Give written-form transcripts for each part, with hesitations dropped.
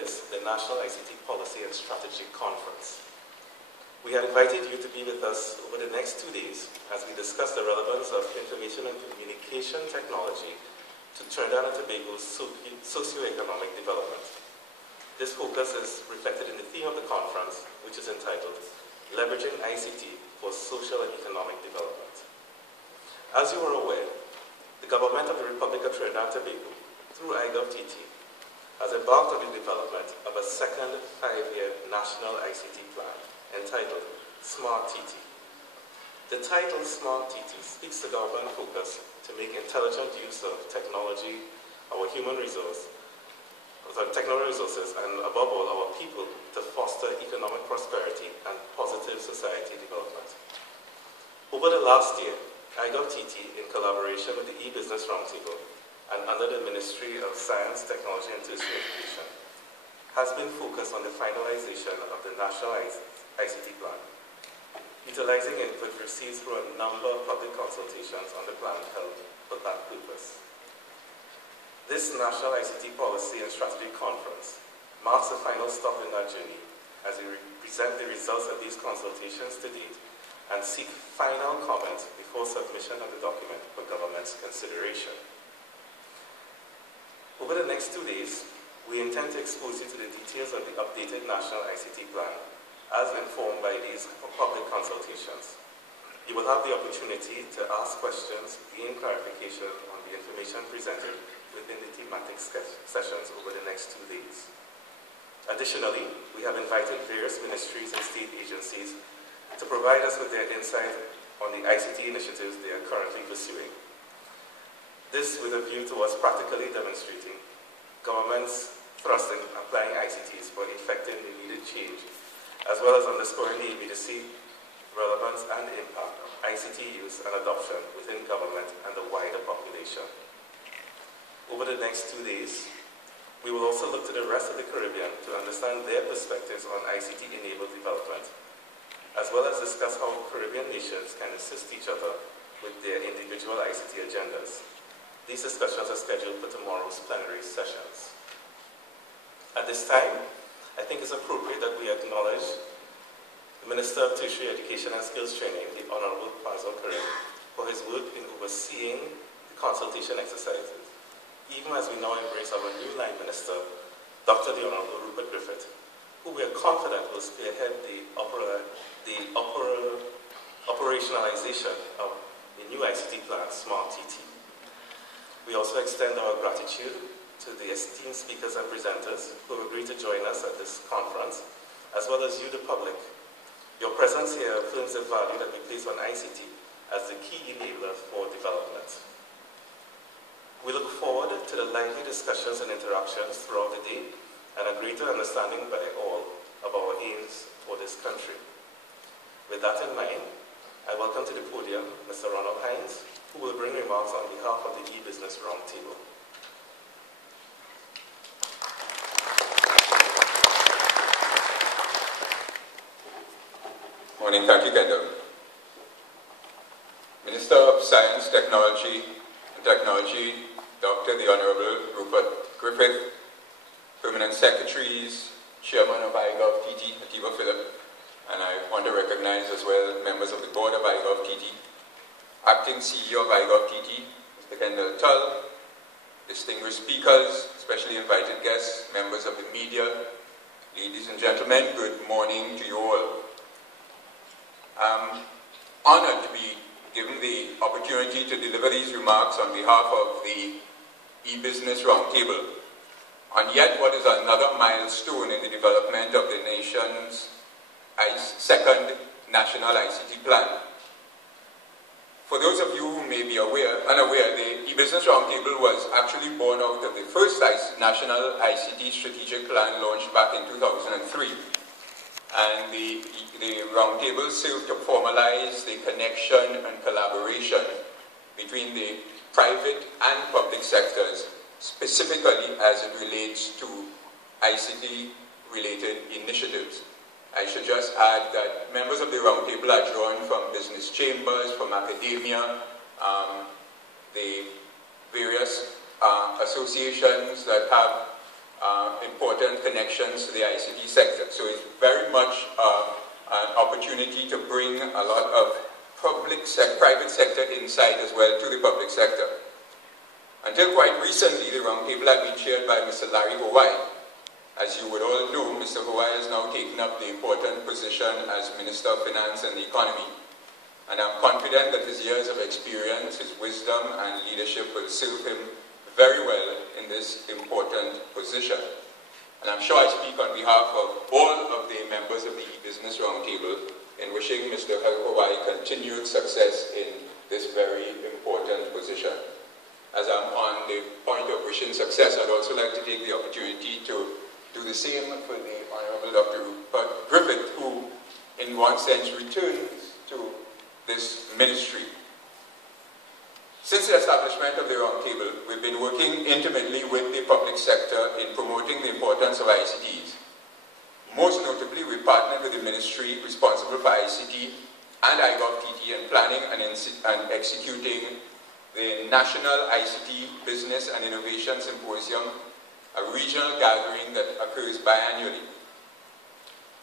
this, the National ICT Policy and Strategy Conference. We have invited you to be with us over the next 2 days as we discuss the relevance of information and communication technology to Trinidad and Tobago's socio-economic development. This focus is reflected in the theme of the conference, which is entitled Leveraging ICT for Social and Economic Development. As you are aware, the government of the Republic of Trinidad and Tobago, through iGovTT, has embarked on the development of a second 5-year national ICT plan entitled Smart TT. The title Smart TT speaks to government focus to make intelligent use of technology, our technology resources, and above all, our people to foster economic prosperity and positive society development. Over the last year, iGovTT, in collaboration with the e-Business Roundtable and under the Ministry of Science, Technology and Tertiary Education, has been focused on the finalization of the National ICT Plan, utilizing input received through a number of public consultations on the plan held for that purpose. This National ICT Policy and Strategy Conference marks the final stop in that journey as we present the results of these consultations to date and seek final comments before submission of the document for government's consideration. Over the next 2 days, we intend to expose you to the details of the updated National ICT Plan as informed by these public consultations. You will have the opportunity to ask questions, gain clarification on the information presented within the thematic sessions over the next 2 days. Additionally, we have invited various ministries and state agencies to provide us with their insight on the ICT initiatives they are currently pursuing. This with a view towards practically demonstrating government's thrust in applying ICTs for effecting the needed change, as well as underscoring the immediacy, relevance, and impact of ICT use and adoption within government and the wider population. Over the next 2 days, we will also look to the rest of the Caribbean to understand their perspectives on ICT-enabled development, as well as discuss how Caribbean nations can assist each other with their individual ICT agendas. These discussions are scheduled for tomorrow's plenary sessions. At this time, I think it's appropriate that we acknowledge the Minister of Tertiary Education and Skills Training, the Honorable Fazal Karim, for his work in overseeing the consultation exercises, even as we now embrace our new line minister, Dr. the Honorable Rupert Griffith, who we are confident will spearhead the operationalization of the new ICT plan, Smart TT. We also extend our gratitude to the esteemed speakers and presenters who have agreed to join us at this conference, as well as you, the public. Your presence here affirms the value that we place on ICT as the key enabler for development. We look forward to the lively discussions and interactions throughout the day and a greater understanding by all of our aims for this country. With that in mind, I welcome to the podium Mr. Ronald Hines, who will bring remarks on behalf of the e-Business Roundtable. Morning, thank you, Kendall. Minister of Science, Technology, Dr. the Honorable Rupert Griffith, Permanent Secretaries, Chairman of iGovTT, Atiba Philip, and I want to recognize as well members of the board of iGovTT, Acting CEO of iGovTT, Mr. Kendall Tull, distinguished speakers, especially invited guests, members of the media, ladies and gentlemen, good morning to you all. I'm honored to be given the opportunity to deliver these remarks on behalf of the e-Business Roundtable on yet what is another milestone in the development of the nation's second National ICT Plan. For those of you who may be unaware, the e-Business Roundtable was actually born out of the first National ICT Strategic Plan launched back in 2003. And the Roundtable served to formalize the connection and collaboration between the private and public sectors, specifically as it relates to ICT-related initiatives. I should just add that members of the Roundtable are drawn from business chambers, from academia, the various associations that have important connections to the ICT sector. So it's very much an opportunity to bring a lot of private sector insight as well to the public sector. Until quite recently, the roundtable had been chaired by Mr. Larry Hawaii. As you would all know, Mr. Hawaii has now taken up the important position as Minister of Finance and the Economy. And I'm confident that his years of experience, his wisdom and leadership will serve him very well in this important position. And I'm sure I speak on behalf of all of the members of the E-Business Roundtable in wishing Mr. Hawaii continued success in this very important position. As I'm on the point of wishing success, I'd also like to take the opportunity to do the same for the Honorable Dr. Rupert Griffith, who in one sense returns to this ministry. Since the establishment of the Roundtable, we've been working intimately with the public sector in promoting the importance of ICTs. Most notably, we partnered with the ministry responsible for ICT and iGovTT in planning and executing the National ICT Business and Innovation Symposium, a regional gathering that occurs biannually.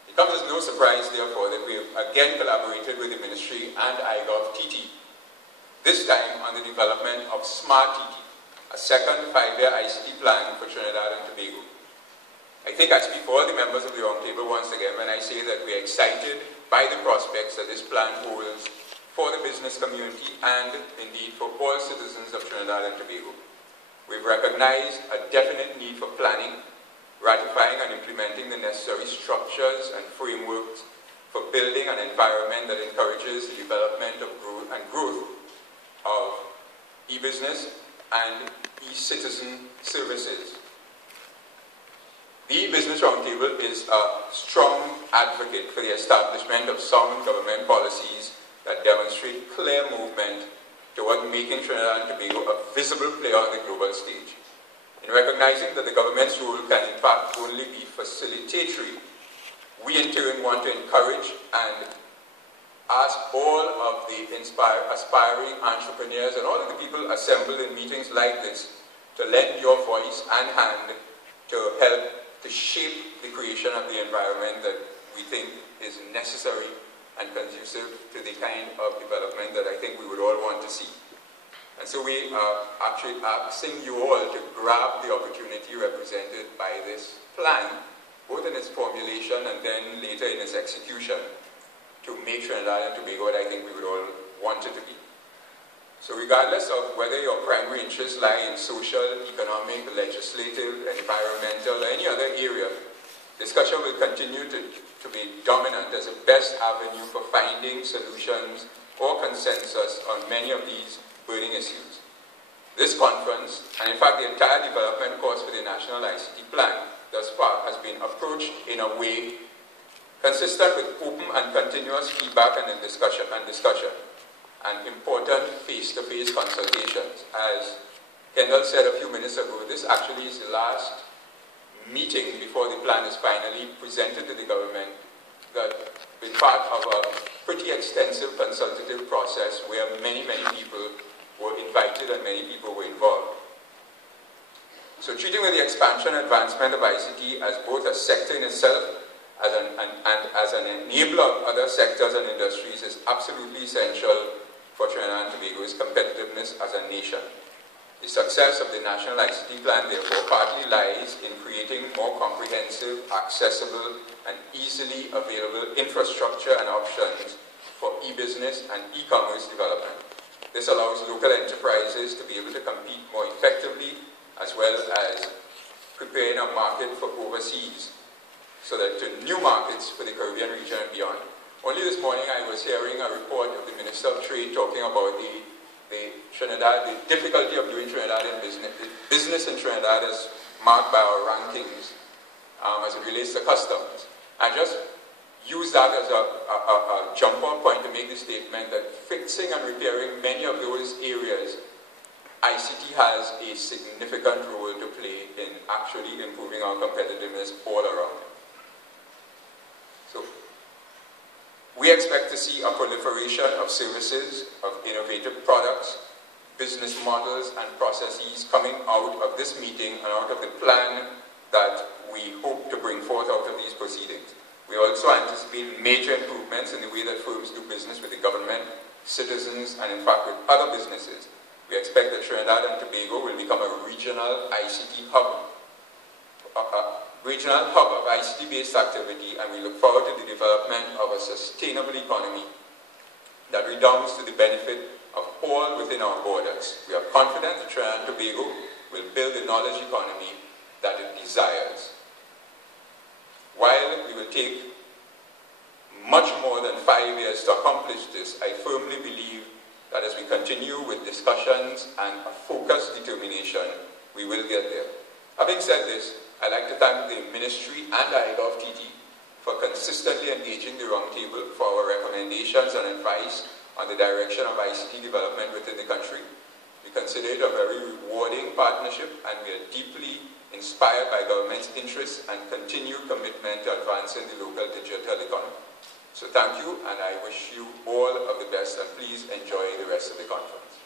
It comes as no surprise, therefore, that we have again collaborated with the ministry and iGovTT, this time on the development of Smart TT, a second 5-year ICT plan for Trinidad and Tobago. I think I speak for all the members of the Roundtable once again when I say that we are excited by the prospects that this plan holds for the business community and indeed for all citizens of Trinidad and Tobago. We've recognized a definite need for planning, ratifying and implementing the necessary structures and frameworks for building an environment that encourages the development of growth of e-business and e-citizen services. The E-Business Roundtable is a strong advocate for the establishment of sound government policies that demonstrate clear movement toward making Trinidad and Tobago a visible player on the global stage. In recognizing that the government's role can in fact only be facilitatory, we in turn want to encourage and ask all of the aspiring entrepreneurs and all of the people assembled in meetings like this to lend your voice and hand to help to shape the creation of the environment that we think is necessary and conducive to the kind of development that I think we would all want to see. And so we are actually asking you all to grab the opportunity represented by this plan, both in its formulation and then later in its execution, to make Trinidad and Tobago what I think we would all want it to be. So regardless of whether your primary interests lie in social, economic, legislative, environmental, or any other area, discussion will continue to be dominant as the best avenue for finding solutions or consensus on many of these burning issues. This conference, and in fact the entire development course for the National ICT Plan thus far, has been approached in a way consistent with open and continuous feedback and discussion, and important face-to-face consultations. As Kendall said a few minutes ago, this actually is the last meeting before the plan is finally presented to the government that been part of a pretty extensive consultative process where many people were invited and many people were involved. So treating with the expansion and advancement of ICT as both a sector in itself and as an enabler of other sectors and industries is absolutely essential for Trinidad and Tobago's competitiveness as a nation. The success of the National ICT Plan, therefore, partly lies in creating more comprehensive, accessible, and easily available infrastructure and options for e-business and e-commerce development. This allows local enterprises to be able to compete more effectively, as well as preparing a market for overseas, so that to new markets for the Caribbean region and beyond. Only this morning I was hearing a report of the Minister of Trade talking about the difficulty of doing Trinidad in business in Trinidad is marked by our rankings as it relates to customs. I just use that as a jump-off point to make the statement that fixing and repairing many of those areas, ICT has a significant role to play in actually improving our competitiveness all around. So, we expect to see a proliferation of services, of innovative products, business models and processes coming out of this meeting and out of the plan that we major improvements in the way that firms do business with the government, citizens, and in fact with other businesses. We expect that Trinidad and Tobago will become a regional ICT hub, of ICT-based activity, and we look forward to the development of a sustainable economy that redounds to the benefit of all within our borders. We are confident that Trinidad and Tobago will build the knowledge economy that it desires. While we will take much more than 5 years to accomplish this, I firmly believe that as we continue with discussions and a focused determination, we will get there. Having said this, I'd like to thank the Ministry and IGovTT for consistently engaging the Roundtable for our recommendations and advice on the direction of ICT development within the country. We consider it a very rewarding partnership, and we are deeply inspired by government's interests and continued commitment to advancing the local digital economy. So thank you, and I wish you all of the best, and please enjoy the rest of the conference.